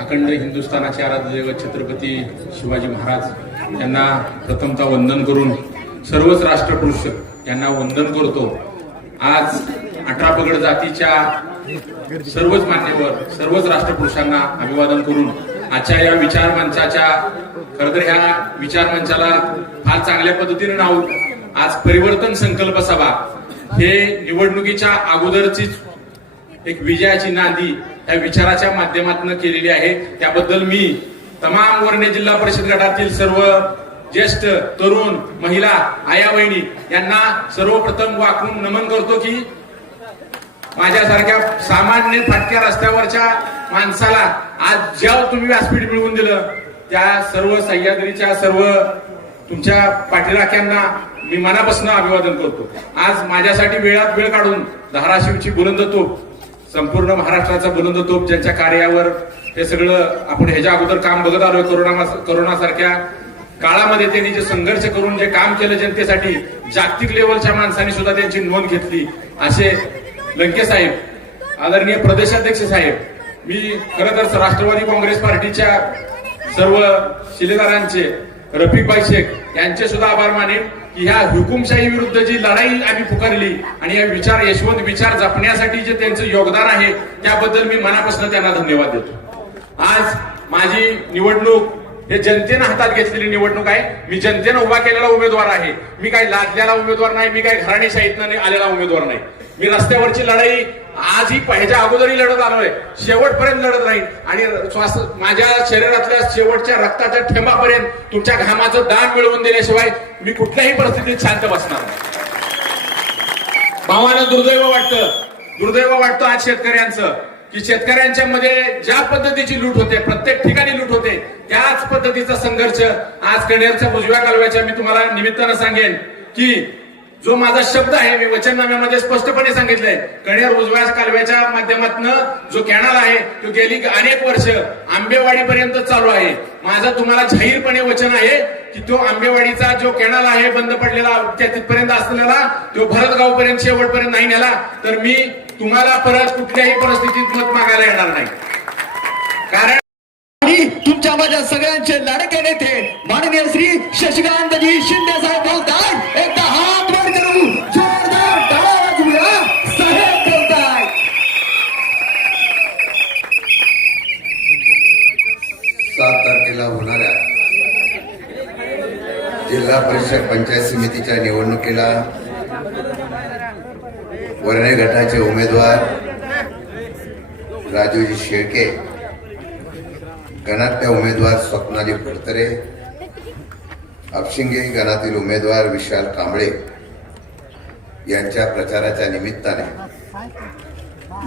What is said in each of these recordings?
अखंड हिंदुस्थानाचे आराध्य दैवत छत्रपती शिवाजी महाराज यांना प्रथमतः वंदन करून सर्वच राष्ट्रपुरुष यांना वंदन करतो। आज 18 पगड जातीच्या सर्वच मान्यवर सर्वच राष्ट्रपुरुषांना अभिवादन करून आजच्या या विचार मंचाच्या खरं तर ह्या विचार मंचाला फार चांगल्या पद्धतीने नाव आज परिवर्तन संकल्प सभा हे निवडणुकीच्या अगोदरचीच एक विजयाची नांदी या विचाराच्या माध्यमातून केलेली आहे। त्याबद्दल मी तमाम वर्णे जिल्हा परिषद गटातील सर्व ज्येष्ठ तरुण महिला आया बहिणी यांना सर्वप्रथम वाकून नमन करतो की माझ्यासारख्या सामान्य फाटक्या रस्त्यावरच्या माणसाला आज ज्या तुम्ही व्यासपीठ मिळवून दिलं त्या सर्व सह्याद्रीच्या सर्व तुमच्या पाठीराख्यांना मी मनापासून अभिवादन करतो। आज माझ्यासाठी वेळात वेळ काढून धाराशिवची बुलंद तोप संपूर्ण महाराष्ट्राचा बुलंद तोप ज्यांच्या कार्यावर हे सगळं आपण ह्याच्या अगोदर काम बघत आलोय कोरोना सारख्या काळामध्ये त्यांनी जे संघर्ष करून जे काम केलं जनतेसाठी जागतिक लेवलच्या माणसांनी सुद्धा त्यांची नोंद घेतली असे लंके साहेब आदरणीय प्रदेशाध्यक्ष साहेब मी खरं तर राष्ट्रवादी काँग्रेस पार्टीच्या सर्व शिलेदारांचे रफिकभाई शेख यांचे सुद्धा आभार मानेन की ह्या हुकुमशाही विरुद्ध जी लढाई आम्ही पुकारली आणि या विचार यशवंत विचार जपण्यासाठी जे त्यांचं योगदान आहे त्याबद्दल मी मनापासून त्यांना धन्यवाद देतो। आज माझी निवडणूक हे जनतेनं हातात घेतलेली निवडणूक आहे। मी जनतेनं उभा केलेला उमेदवार आहे। मी काही लादलेला उमेदवार नाही, मी काही घराणेशाहीतनं आलेला उमेदवार नाही। मी रस्त्यावरची लढाई आजही ह्याच्या अगोदरही लढत आलोय, शेवटपर्यंत लढत राहील आणि माझ्या शरीरातल्या शेवटच्या रक्ताच्या थेंबापर्यंत तुमच्या घामाचं दान मिळवून दिल्याशिवाय मी कुठल्याही परिस्थितीत शांत बसणार नाही। भावानं दुर्दैव वाटतं आज शेतकऱ्यांचं की शेतकऱ्यांच्या मध्ये ज्या पद्धतीची लूट होते प्रत्येक ठिकाणी लूट होते त्याच पद्धतीचा संघर्ष आज कणेरच्या उजव्या कालव्याच्या मी तुम्हाला निमित्तानं सांगेन की जो माझा शब्द आहे मी वचननाम्यामध्ये स्पष्टपणे सांगितलंय कणेर उजव्या कालव्याच्या माध्यमातून जो कॅनल आहे तो गेली अनेक वर्ष आंबेवाडीपर्यंत चालू आहे। माझं तुम्हाला जाहीरपणे वचन आहे की तो आंबेवाडीचा जो कॅनल आहे बंद पडलेला तिथपर्यंत असलेला तो भरतगाव पर्यंत शेवटपर्यंत नाही नेला तर मी तुम्हाला परत कुठल्याही परिस्थितीत मत मागायला येणार नाही। कारण तुमच्या माझ्या सगळ्यांचे लाडके नेते माननीय श्री शशिकांतजी शिंदे साहेब बोलतात एकदा हात वर करू जोरदार टाळ्या वाजवूया साहेब बोलताय। 7 तारखेला होणाऱ्या जिल्हा परिषद पंचायत समितीच्या निवडणुकीला वर्णे गटाचे उमेदवार राजूजी शेळके, गणातल्या उमेदवार स्वप्नाली फडतरे, अपशिंगे गणातील उमेदवार विशाल कांबळे यांच्या प्रचाराच्या निमित्ताने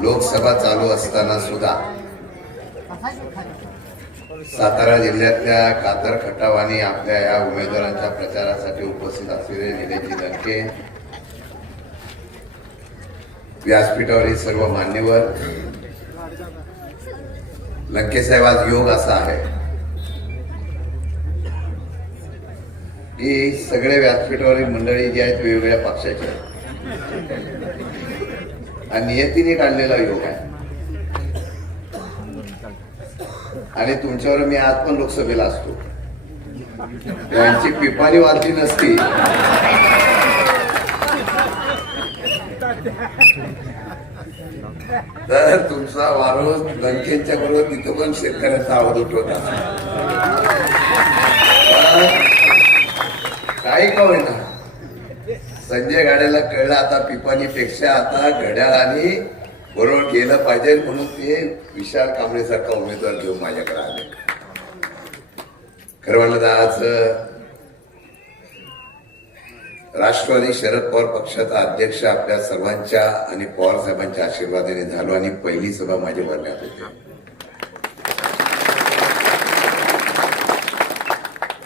लोकसभा चालू असताना सुद्धा सातारा जिल्ह्यातल्या कातर खटाव आणि आपल्या या उमेदवारांच्या प्रचारासाठी उपस्थित असलेले निलेश लंके, व्यासपीठावरील सर्व मान्यवर, लंके साहेब आज योग असा आहे की सगळे व्यासपीठावरील मंडळी जी आहेत वेगवेगळ्या पक्षाचे आणि नियतीने काढलेला योग आहे आणि तुमच्यावर मी आज पण लोकसभेला असतो त्यांची पिपाणी वाजली नसती तर तुमचा वारोस लंकेच्या बरोबर तिथं पण शेतकऱ्याचा आवाज उठवता काही का होईना संजय गाड्याला कळलं आता पिपाणीपेक्षा आता घड्याळाने बरोबर गेलं पाहिजे म्हणून ते विशाल कांबळेसारखा उमेदवार घेऊन माझ्याकडे आले। खरं म्हणलं तर आज राष्ट्रवादी शरद पवार पक्षाचा अध्यक्ष आपल्या सर्वांच्या आणि पवार साहेबांच्या आशीर्वादाने झालो आणि पहिली सभा माझ्या वर्ण्यात होती।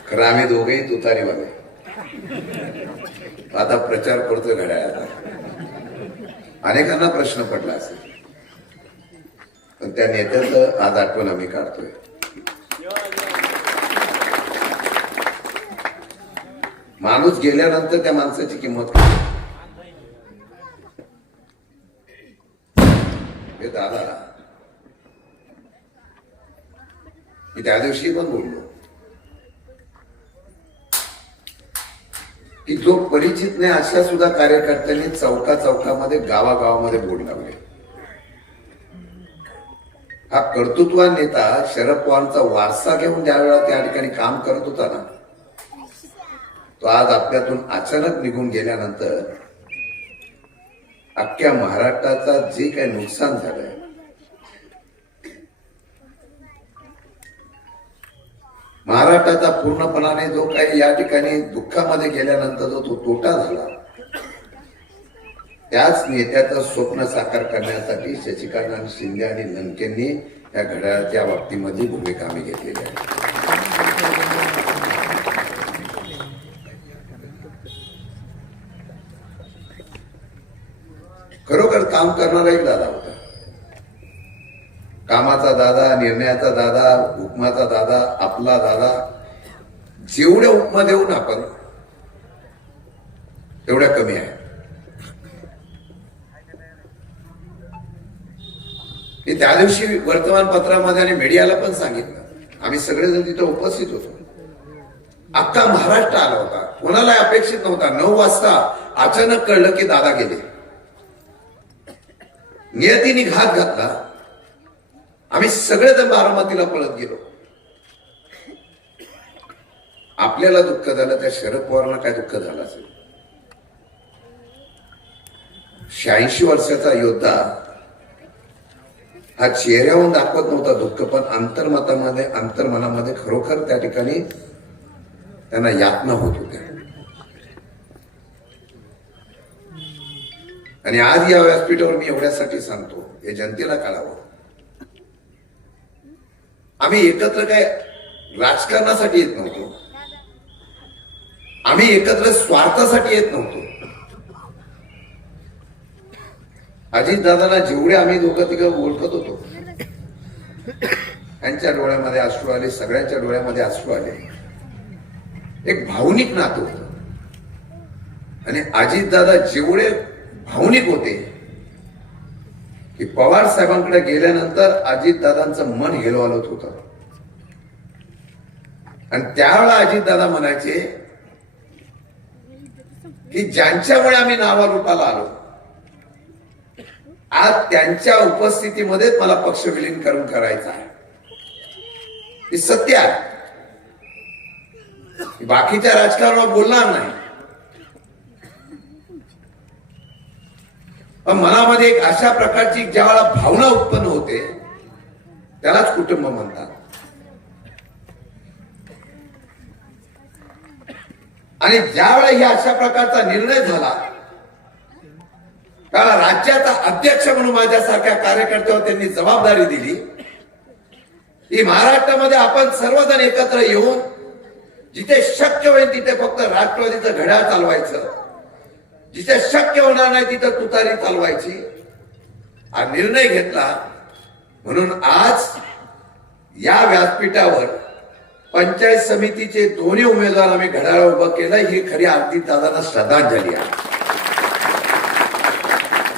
खरं आम्ही दोघेही तुतारीवाले आता प्रचार करतोय घड्याळाचा। अनेकांना प्रश्न पडला असेल पण त्या नेत्याचं आज आठवण आम्ही काढतोय। माणूस गेल्यानंतर त्या माणसाची किंमत हे दादा मी त्या दिवशी पण बोललो की जो परिचित नाही अशा सुद्धा कार्यकर्त्यांनी चौका चौकामध्ये गावागावामध्ये बोर्ड लावले. हा कर्तृत्वान नेता शरद पवारांचा वारसा घेऊन ज्या वेळा त्या ठिकाणी काम करत होता ना, तो आज आपल्यातून अचानक निघून गेल्यानंतर अख्ख्या महाराष्ट्राचा जे काही नुकसान झालंय, महाराष्ट्राचा पूर्णपणाने जो काही या ठिकाणी दुःखामध्ये गेल्यानंतर जो तो तोटा झाला, त्याच नेत्याचं स्वप्न साकार करण्यासाठी शशिकांत शिंदे आणि लंकेंनी या घड्याळाच्या बाबतीमध्ये भूमिका आम्ही घेतलेली आहे. खरोखर काम करणारा एक दादा होता. कामाचा दादा, निर्णयाचा दादा, हुकमाचा दादा, आपला दादा. जेवढ्या उपमा देऊ ना आपण तेवढ्या कमी आहे. मी त्या दिवशी वर्तमानपत्रामध्ये आणि मीडियाला पण सांगितलं, आम्ही सगळेजण तिथे उपस्थित होतो. अख्खा महाराष्ट्र आला होता, कोणाला अपेक्षित नव्हता. 9 वाजता अचानक कळलं की दादा गेले. नियतीने घात घातला. आम्ही सगळेजण बारामतीला पळत गेलो. आपल्याला दुःख झालं, त्या शरद पवारांना काय दुःख झालं असेल. 86 वर्षाचा योद्धा हा चेहऱ्यावरून दाखवत नव्हता दुःख, पण अंतर्मनामध्ये खरोखर त्या ठिकाणी त्यांना यातना होत होत्या. आणि आज या व्यासपीठावर मी एवढ्यासाठी सांगतो, हे जनतेला कळावं, आम्ही एकत्र काय राजकारणासाठी येत नव्हतो, आम्ही एकत्र स्वार्थासाठी येत नव्हतो. अजितदादांना जेवढे आम्ही दोघं तिघं ओळखत होतो, त्यांच्या डोळ्यामध्ये अश्रू आले, सगळ्यांच्या डोळ्यामध्ये अश्रू आले. एक भावनिक नातं होतं. आणि अजितदादा जेवढे भावनिक होते की पवार साहेबांकडे गेल्यानंतर अजितदादांचं मन हेलवालत होतं. आणि त्यावेळेला अजितदादा म्हणायचे की ज्यांच्यामुळे आम्ही नावारूपाला आलो, आज त्यांच्या उपस्थितीमध्येच मला पक्ष विलीनीकरण करायचं आहे. हे सत्य आहे. बाकीच्या राजकारणावर बोलणार नाही, पण मनामध्ये एक अशा प्रकारची ज्यावेळेला भावना उत्पन्न होते त्यालाच कुटुंब म्हणतात. आणि ज्यावेळेला ही अशा प्रकारचा निर्णय झाला, त्याला राज्याचा अध्यक्ष म्हणून माझ्यासारख्या कार्यकर्त्यावर त्यांनी जबाबदारी दिली की महाराष्ट्रामध्ये आपण सर्वजण एकत्र येऊन जिथे शक्य होईल तिथे फक्त राष्ट्रवादीचं घड्याळ चालवायचं, जिथे शक्य होणार नाही तिथे तुतारी चालवायची, हा निर्णय घेतला. म्हणून आज या व्यासपीठावर पंचायत समितीचे दोन्ही उमेदवार आम्ही घड्याळ उभं केलं. ही खरी अजितदादांना श्रद्धांजली आहे.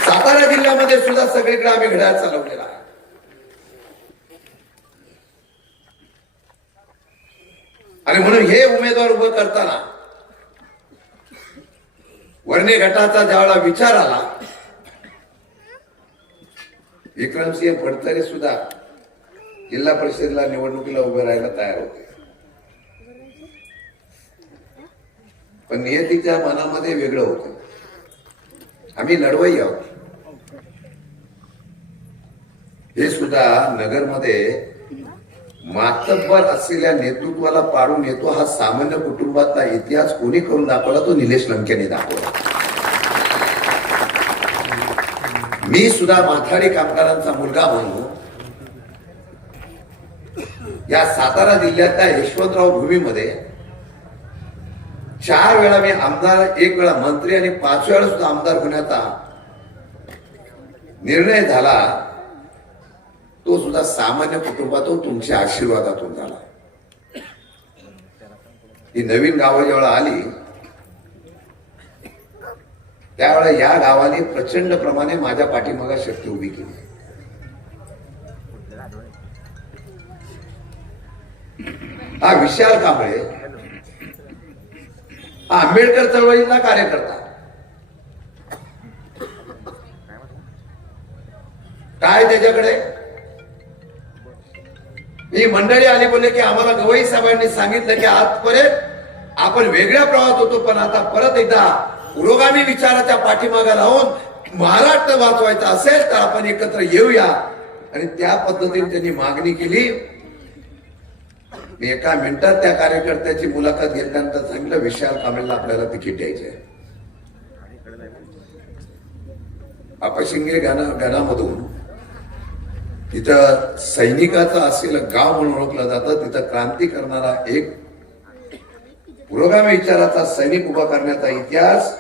सातारा जिल्ह्यामध्ये सुद्धा सगळीकडे आम्ही घड्याळ चालवलेला आहे. आणि म्हणून हे उमेदवार उभं करताना वर्णे गटाचा ज्यावेळेला विचार आला, विक्रमसिंह फडतरे सुद्धा जिल्हा परिषदेला निवडणुकीला उभे राहायला तयार होते. पण नियतीच्या मनामध्ये वेगळं होतं. आम्ही लढवई आहोत. हे सुद्धा नगरमध्ये मातब्बर असलेल्या नेतृत्वाला पाडून येतो हा सामान्य कुटुंबातला इतिहास कोणी करून दाखवला? तो निलेश लंकेने दाखवला. मी सुद्धा माथाडी कामगारांचा मुलगा म्हणून या सातारा जिल्ह्यातल्या यशवंतराव भूमीमध्ये 4 वेळा मी आमदार, 1 वेळा मंत्री आणि 5 वेळा सुद्धा आमदार होण्याचा निर्णय झाला. तो सुद्धा सामान्य कुटुंबातून तुमच्या आशीर्वादातून झाला. ही नवीन गावं जेव्हा आली त्यावेळेला या गावाने प्रचंड प्रमाणे माझ्या पाठीमागे शक्ती उभी केली. हा विशाल कांबळे हा आंबेडकर चळवळीतला कार्यकर्ता, काय त्याच्याकडे? ही मंडळी आली, बोलले की आम्हाला गवई साहेबांनी सांगितलं की आजपर्यंत आपण वेगळ्या प्रवाहात होतो, पण आता परत एकदा पुरोगामी विचाराच्या पाठीमागे राहून महाराष्ट्र वाचवायचा असेल तर आपण एकत्र येऊया. आणि त्या पद्धतीने त्यांनी मागणी केली. मी एका मिनिटात त्या कार्यकर्त्याची मुलाखत घेतल्यानंतर सांगितलं विशाल कांबळेला आपल्याला तिकीट द्यायचे. आपशिंगे गणामधून तिथं सैनिकाचं असलेलं गाव म्हणून ओळखलं जातं. तिथं क्रांती करणारा एक पुरोगामी विचाराचा सैनिक उभा करण्याचा इतिहास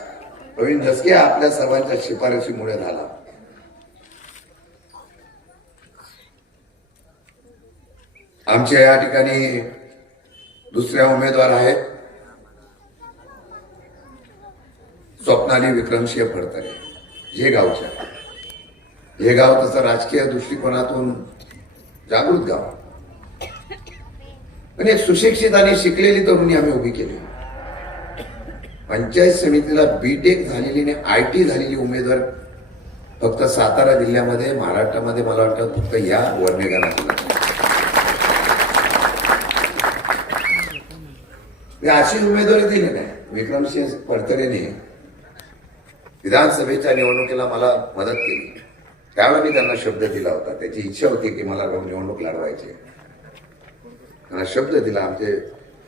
प्रवीण दसके आपल्या सर्वांच्या शिफारशीमुळे झाला. आमच्या या ठिकाणी दुसऱ्या उमेदवार आहेत स्वप्नाली विक्रमसिंह फडतरे, हे गावच्या. हे गाव तसं राजकीय दृष्टिकोनातून जागृत गाव, पण एक सुशिक्षित आणि शिकलेली तरुणी आम्ही उभी केली. पंचायत समितीला बीटेक झालेली आणि आयटी झालेली उमेदवार फक्त सातारा जिल्ह्यामध्ये, महाराष्ट्रामध्ये मला वाटतं फक्त या वर्णे गणात. अशी उमेदवारी दिली नाही. विक्रमसिंह फडतरेने विधानसभेच्या निवडणुकीला मला मदत केली. त्यावेळेला मी त्यांना शब्द दिला होता. त्याची इच्छा होती की मला निवडणूक लढवायची. त्यांना शब्द दिला. आमचे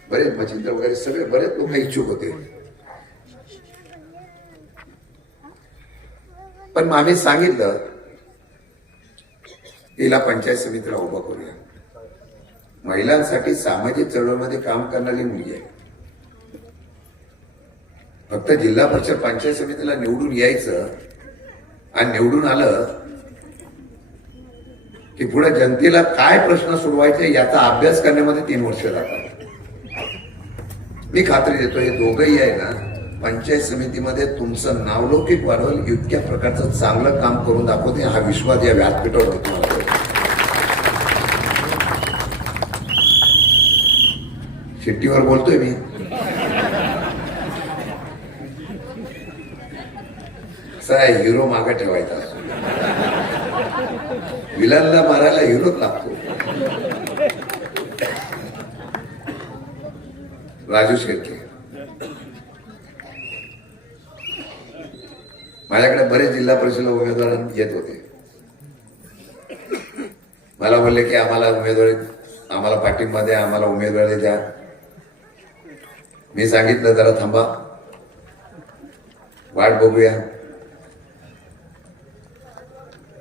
बरेच मच्छिंद्र वगैरे सगळे बरेच लोक इच्छुक होते, पण आम्ही सांगितलं तिला पंचायत समितीला उभं करूया. महिलांसाठी सामाजिक चळवळीमध्ये काम करणारी मुलगी आहे. फक्त जिल्हा परिषद पंचायत समितीला निवडून यायचं आणि निवडून आलं की पुढे जनतेला काय प्रश्न सोडवायचे याचा अभ्यास करण्यामध्ये 3 वर्ष जातात. मी खात्री देतो हे दोघंही आहे ना पंचायत समितीमध्ये तुमचं नावलौकिक वाढवल इतक्या प्रकारचं चांगलं काम करून दाखवते. हा विश्वास या व्यासपीठावर तुम्हाला शिट्टीवर बोलतोय मी. हिरो मागे ठेवायचा असतो, विलनला मारायला हिरोच लागतो. राजू शेळके माझ्याकडे बरेच जिल्हा परिषद उमेदवार येत होते. मला बोलले की आम्हाला पाठिंबा द्या, आम्हाला उमेदवारी द्या. मी सांगितलं जरा थांबा, वाट बघूया.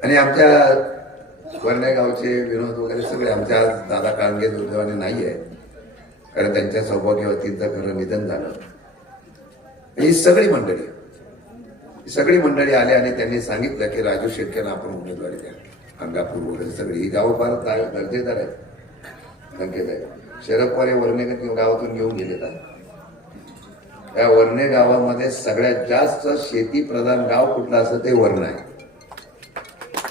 आणि आमच्या वर्णे गावचे विनोद वगैरे सगळे आमच्या दादा काळंगे दुर्दैवाने नाही आहे, कारण त्यांच्या सौभाग्यवतींचं खरं निधन झालं. ही सगळी मंडळी आली आणि त्यांनी सांगितलं की राजू शेट्टींना आपण उमेदवारी द्या. अंगापूर वगैरे सगळी ही गावं फार दर्जेदार आहेत, संकेत आहे. शरद पवार वर्णे गावातून घेऊन गेले. त्या वर्णे गावामध्ये सगळ्यात जास्त शेती प्रधान गाव कुठलं असं ते वर्ण आहे.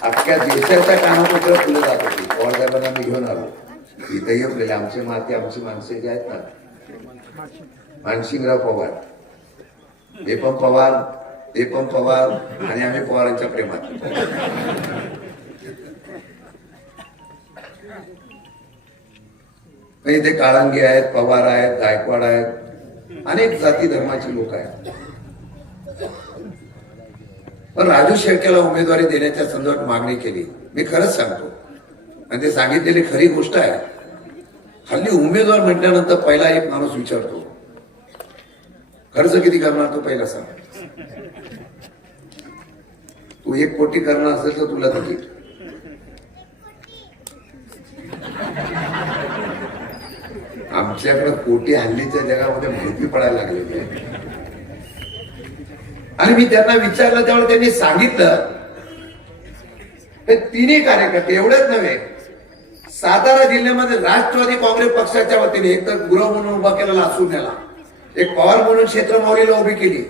अख्ख्या देशाच्या कानापुत्र फुलं जात होती. पवार साहेबांना मी घेऊन आलो. इथे येऊन आमची माणसे जे आहेत ना, मानसिंगराव पवार, हे पण पवार, ते पण पवार, आणि आम्ही पवारांच्या प्रेमात. इथे काळंगे आहेत, पवार आहेत, गायकवाड आहेत, अनेक जाती धर्माचे लोक आहेत. पण राजू शेळकेला उमेदवारी देण्याच्या संदर्भात मागणी केली. मी खरंच सांगतो, आणि ते सांगितलेली खरी गोष्ट आहे. हल्ली उमेदवार म्हटल्यानंतर पहिला एक माणूस विचारतो खर्च किती करणार, तो पहिला सांग. तू 1 कोटी करणार असेल तर तुला तिकीट. आमच्याकडे कोटी हल्लीच्या जगामध्ये माहिती पडायला लागलेली आहे. आणि मी त्यांना विचारलं त्यावेळेस त्यांनी सांगितलं हे तिन्ही कार्यकर्ते एवढेच नव्हे, सातारा जिल्ह्यामध्ये राष्ट्रवादी काँग्रेस पक्षाच्या वतीने एक तर गुरव म्हणून उभा केलेला लासूरण्याला, एक पवार म्हणून क्षेत्रमावलीला उभी केली.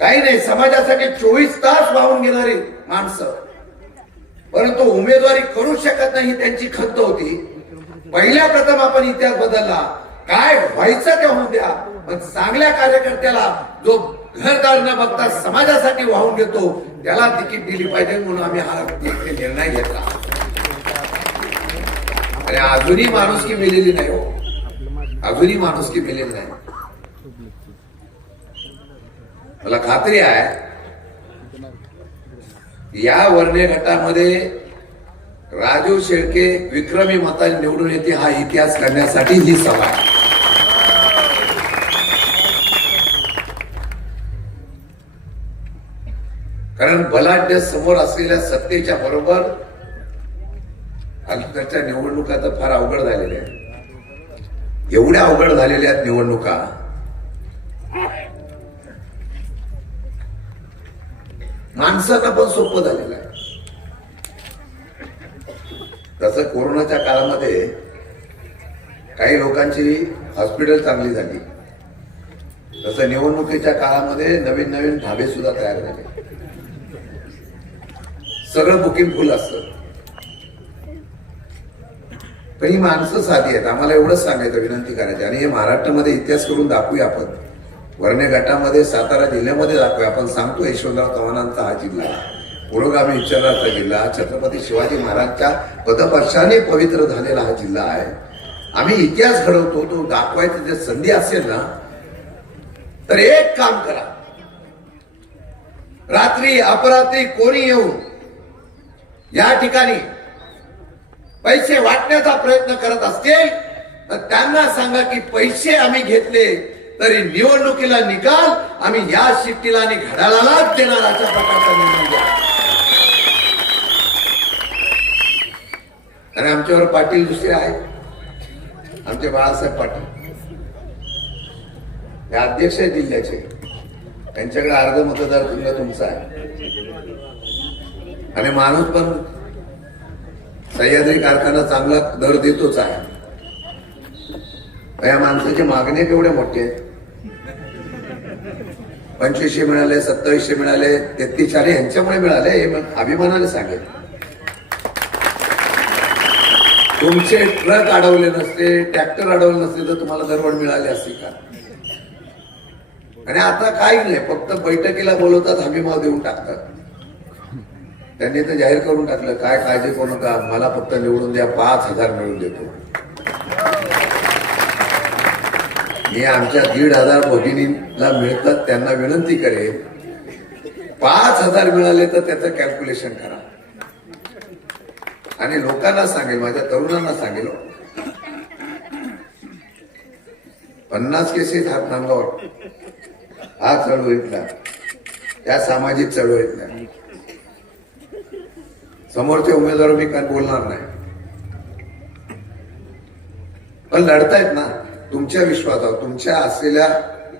काही नाही, समाजासाठी 24 तास वाहून घेणारी माणसं, परंतु उमेदवारी करू शकत नाही त्यांची खंत होती. पहिल्या प्रथम आपण इतिहास बदलला. काय व्हायचं ते होऊ द्या, पण चांगल्या कार्यकर्त्याला जो घरदार न बघता समाजासाठी वाहून घेतो त्याला तिकीट दिली पाहिजे, म्हणून आम्ही हा निर्णय घेतला. आणि अजूनही माणुसकी मिळालेली नाही हो, अजूनही माणुसकी मिळेल नाही. मला खात्री आहे या वर्णे गटामध्ये राजू शेळके विक्रमी मताने निवडून येते हा इतिहास करण्यासाठी ही सभा आहे. कारण बलाढ्य समोर असलेल्या सत्तेच्या बरोबर अलीकडच्या निवडणुका तर फार अवघड झालेल्या आहेत. एवढ्या अवघड झालेल्या आहेत निवडणुका, माणसांना पण सोपं झालेलं आहे. तसं कोरोनाच्या काळामध्ये काही लोकांची हॉस्पिटल चांगली झाली, तसं निवडणुकीच्या काळामध्ये नवीन नवीन ढाबे सुद्धा तयार झाले. सगळं बुकिंग फुल असतं. पण ही माणसं साधी आहेत. आम्हाला एवढंच सांगायचं, विनंती करायची, आणि हे महाराष्ट्रामध्ये इतिहास करून दाखवूया आपण. वर्णे गटामध्ये सातारा जिल्ह्यामध्ये दाखवूया आपण. सांगतो यशवंतराव चव्हाणांचा हा जिल्हा, पुरोगामी विचाराचा जिल्हा, छत्रपती शिवाजी महाराजच्या पदस्पर्शाने पवित्र झालेला हा जिल्हा आहे. आम्ही इतिहास घडवतो, तो दाखवायची जर संधी असेल ना तर एक काम करा, रात्री अपरात्री कोणी येऊन या ठिकाणी पैसे वाटण्याचा प्रयत्न करत असतील तर त्यांना सांगा की पैसे आम्ही घेतले तरी निवडणुकीला निकाल आम्ही या शिट्टीला आणि घड्याळालाच देणार, अशा प्रकारचा निर्णय घ्या. आणि आमच्यावर पाटील दुसरे आहेत, आमचे बाळासाहेब पाटील हे अध्यक्ष आहेत जिल्ह्याचे. त्यांच्याकडे अर्ध मतदारसंघ तुमचा आहे, आणि माणूस पण सह्याद्री कारखाना चांगला दर देतोच आहे. या माणसाची मागणी केवढे मोठे आहेत. 2500 मिळाले, 2700 मिळाले, 33 यांच्यामुळे मिळाले हे अभिमानाने सांगेल. तुमचे ट्रक अडवले नसते, ट्रॅक्टर अडवले नसते तर तुम्हाला दरवड मिळाली असती का? आणि आता काही नाही, फक्त बैठकीला बोलवतात, हमीभाव देऊन टाकतात. त्यांनी तर जाहीर करून टाकलं, काय काळजी करू नका, मला फक्त निवडून द्या, 5000 मिळवून देतो. मी आमच्या 1500 भगिनीला मिळतात त्यांना विनंती करेन, 5000 मिळाले तर त्याचं कॅल्क्युलेशन करा. आणि लोकांना सांगेल, माझ्या तरुणांना सांगेल, 50 केसेस हातनांगावर हा चळवळीतला, त्या सामाजिक चळवळीतला. समोरचे उमेदवार मी काय बोलणार नाही, पण लढतायत ना तुमच्या विश्वासावर, तुमच्या असलेल्या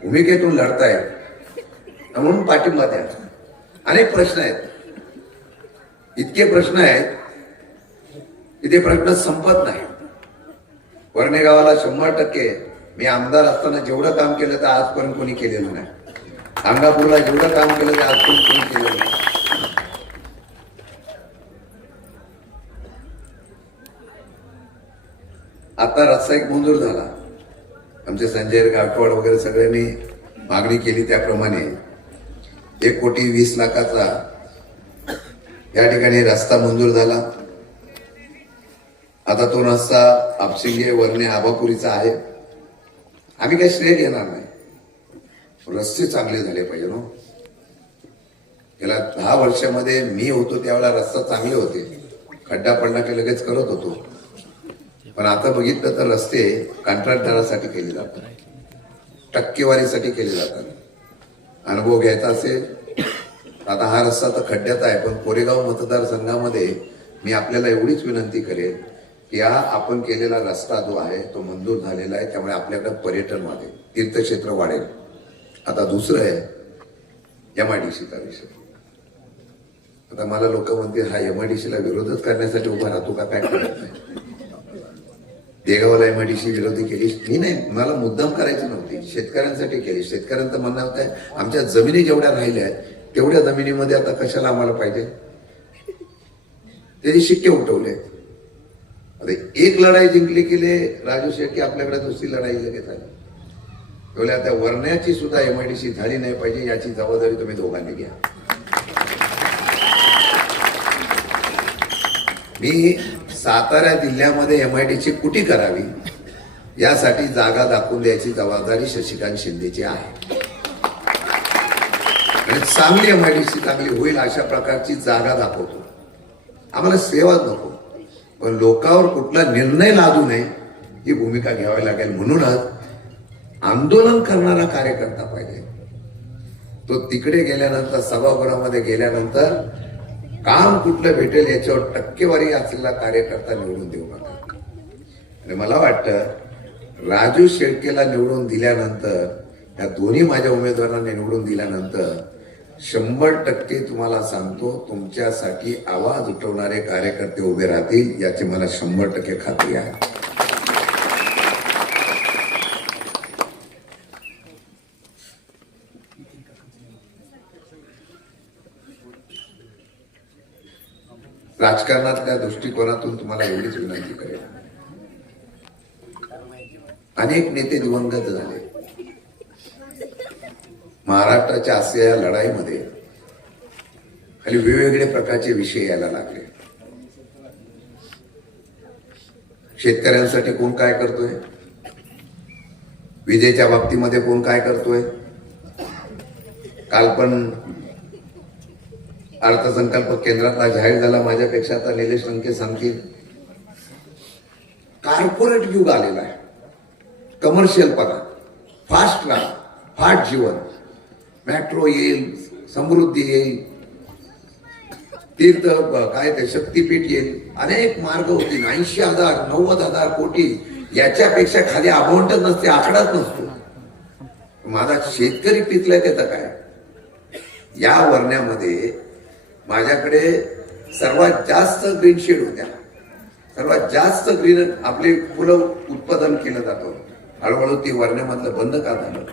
भूमिकेतून लढतायत, म्हणून पाठिंबा द्या. अनेक प्रश्न आहेत, इतके प्रश्न आहेत की ते प्रश्न संपत नाही. वर्णे गावाला 100% मी आमदार असताना जेवढं काम केलं तर आजपर्यंत कोणी केलेलं नाही. अंगापूरला जेवढं काम केलं तर आजपर्यंत कोणी केलेलं नाही. आता रस्ता एक मंजूर झाला, आमचे संजय गायकवाड वगैरे सगळ्यांनी मागणी केली त्याप्रमाणे 1,20,00,000 या ठिकाणी रस्ता मंजूर झाला. आता तो रस्ता आपशिंगे वर्णे आबापुरीचा आहे. आम्ही काही श्रेय घेणार नाही, रस्ते चांगले झाले पाहिजे ना. गेल्या 10 वर्षामध्ये मी होतो त्यावेळेला रस्ता चांगले होते, खड्डा पडला की लगेच करत होतो. पण आता बघितलं तर रस्ते कंत्राटदारासाठी केले जातात, टक्केवारीसाठी केले जातात. अनुभव घ्यायचा असेल, आता हा रस्ता तर खड्ड्यात आहे, पण कोरेगाव मतदारसंघामध्ये मी आपल्याला एवढीच विनंती करेन की हा आपण केलेला रस्ता जो आहे तो मंजूर झालेला आहे, त्यामुळे आपल्याकडे पर्यटन वाढेल, तीर्थक्षेत्र वाढेल. आता दुसरं आहे MIDCचा विषय. आता मला लोक म्हणतील हा MIDCला विरोधच करण्यासाठी उभा राहतो का, काय करत नाही. देगावला MIDC विरोधी केली मी नाही, मला मुद्दाम करायची नव्हती, शेतकऱ्यांसाठी केली. शेतकऱ्यांचं म्हणणं होतं आमच्या जमिनी जेवढ्या राहिल्या आहेत तेवढ्या जमिनीमध्ये आता कशाला आम्हाला पाहिजे, त्याचे शिक्के उठवले. आता एक लढाई जिंकली की राजू शेट्टी आपल्याकडे दुसरी लढाई लगेच आली. तेवढ्या त्या वरण्याची सुद्धा एमआयडीसी झाली नाही पाहिजे याची जबाबदारी तुम्ही दोघांनी घ्या. मी सातारा जिल्ह्यामध्ये एमआयडीसी कुठे करावी यासाठी जागा दाखवून द्यायची जबाबदारी शशिकांत शिंदेची आहे. आणि चांगली एमआयडीसी चांगली होईल अशा प्रकारची जागा दाखवतो. आम्हाला सेवाच नको, पण लोकांवर कुठला निर्णय लादू नये ही भूमिका घ्यावी लागेल. म्हणूनच आंदोलन करणारा कार्यकर्ता पाहिजे. तो तिकडे गेल्यानंतर सभागृहामध्ये गेल्यानंतर काम कुठलं भेटेल याच्यावर टक्केवारी असलेला कार्यकर्ता निवडून देऊ नका. आणि मला वाटतं राजू शेळकेला निवडून दिल्यानंतर, या दोन्ही माझ्या उमेदवारांना निवडून दिल्यानंतर 100% तुम्हाला सांगतो तुमच्यासाठी आवाज उठवणारे कार्यकर्ते उभे राहतील याची मला 100% खात्री आहे. राजकारणातल्या दृष्टिकोनातून तुम्हाला एवढीच विनंती करेल. अनेक नेते दिवंगत झाले. महाराष्ट्राच्या असलेल्या लढाईमध्ये खाली वेगवेगळे प्रकारचे विषय यायला लागले. शेतकऱ्यांसाठी कोण काय करतोय, विजेच्या बाबतीमध्ये कोण काय करतोय. काल पण अर्थसंकल्प केंद्रातला जाहीर झाला. माझ्यापेक्षा आता निलेश लंके सांगतील. कॉर्पोरेट युग आलेला आहे. कमर्शियल पगार, फास्ट राहा, फास्ट जीवन, मेट्रो येईल, समृद्धी येईल, तीर्थ काय ते शक्तीपीठ येईल, अनेक मार्ग होतील. 80,000 90,000 कोटी याच्यापेक्षा खाली अमाऊंटच नसते, आकडाच नसतो. माझा शेतकरी पिकलाय त्याचं काय. या वर्ण्यामध्ये माझ्याकडे सर्वात जास्त ग्रीन शेड होत्या, सर्वात जास्त ग्रीन आपले फुलं उत्पादन केलं जातं. हळूहळू ती वर्ण्यामधलं बंद का झालं.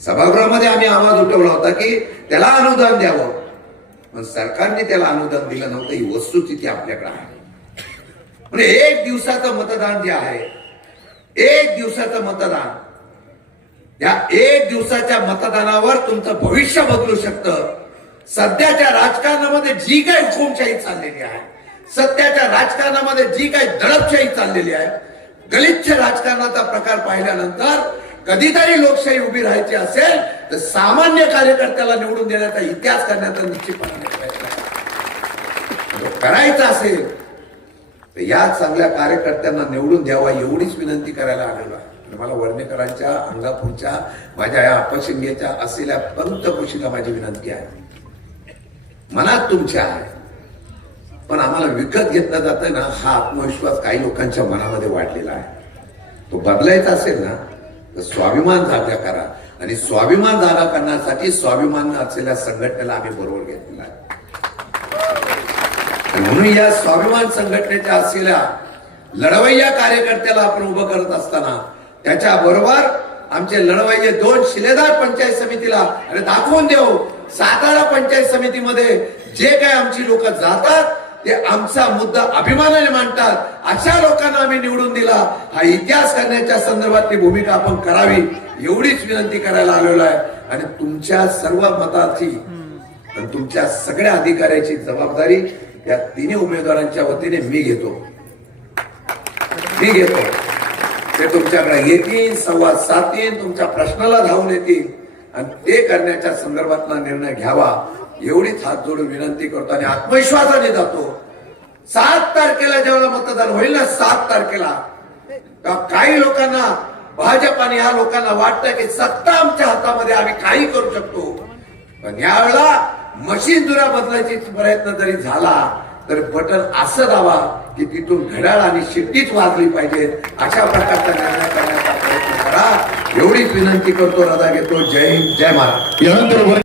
सभागृहामध्ये आम्ही आवाज उठवला होता की त्याला अनुदान द्यावं, पण सरकारने त्याला अनुदान दिलं नव्हतं. ही वस्तुस्थिती आपल्याकडे आहे. म्हणजे 1 दिवसाचं मतदान जे आहे, 1 दिवसाचं मतदान, या 1 दिवसाच्या मतदानावर तुमचं भविष्य बदलू शकतं. सध्याच्या राजकारणामध्ये जी काही हुकुमशाही चाललेली आहे, सध्याच्या राजकारणामध्ये जी काही दडपशाही चाललेली आहे, गलिच्छ राजकारणाचा प्रकार पाहिल्यानंतर कधीतरी लोकशाही उभी राहायची असेल तर सामान्य कार्यकर्त्याला निवडून देण्याचा इतिहास करण्याचा निश्चितपणे प्रयत्न करायचा असेल तर या चांगल्या कार्यकर्त्यांना निवडून द्यावा एवढीच विनंती करायला आलेलो आहे. मला वर्णेकरांच्या, अंगापूरच्या, माझ्या या अपशिंगेच्या असलेल्या पंतकृषीला माझी विनंती आहे. मनात तुमच्या आहे, पण आम्हाला विकत घेतला जातोय ना, हा आत्मविश्वास काही लोकांच्या मनामध्ये वाढलेला आहे. तो बदलायचा असेल ना तर स्वाभिमान जागा करा. आणि स्वाभिमान जागा करण्यासाठी स्वाभिमान असलेल्या संघटनेला आम्ही बरोबर घेतलेला आहे. म्हणून या स्वाभिमान संघटनेच्या असलेल्या लढवय्या कार्यकर्त्याला आपण उभं करत असताना त्याच्या बरोबर आमचे लढवय्ये 2 शिलेदार पंचायत समितीला आणि दाखवून देऊ. सातारा पंचायत समितीमध्ये जे काही आमची लोक जातात ते आमचा मुद्दा अभिमानाने मांडतात. अशा लोकांना आम्ही निवडून दिला. हा इतिहास करण्याच्या संदर्भातली भूमिका आपण करावी एवढीच विनंती करायला आलेलो आहे. आणि तुमच्या सर्व मताची आणि तुमच्या सगळ्या अधिकाऱ्याची जबाबदारी या तिन्ही उमेदवारांच्या वतीने मी घेतो. ते तुमच्याकडे येतील, संवाद साधतील, तुमच्या प्रश्नाला धावून येतील आणि ते करण्याच्या संदर्भातला निर्णय घ्यावा एवढीच हात जोडून विनंती करतो. आणि आत्मविश्वासाने जातो. 7 तारखेला जेव्हा मतदान होईल ना, 7 तारखेला, काही लोकांना, भाजप आणि या लोकांना वाटतं की सत्ता आमच्या हातामध्ये, आम्ही काही करू शकतो. पण यावेळेला मशीन जुना बदलायची प्रयत्न जरी झाला तर बटन असं दाबा की तिथून घड्याळ आणि शिट्टीच वाजली पाहिजे. अशा प्रकारचा निर्णय करण्याचा प्रयत्न करा एवढीच विनंती करतो. रजा घेतो. जय हिंद, जय महाराष्ट्र. यानंतर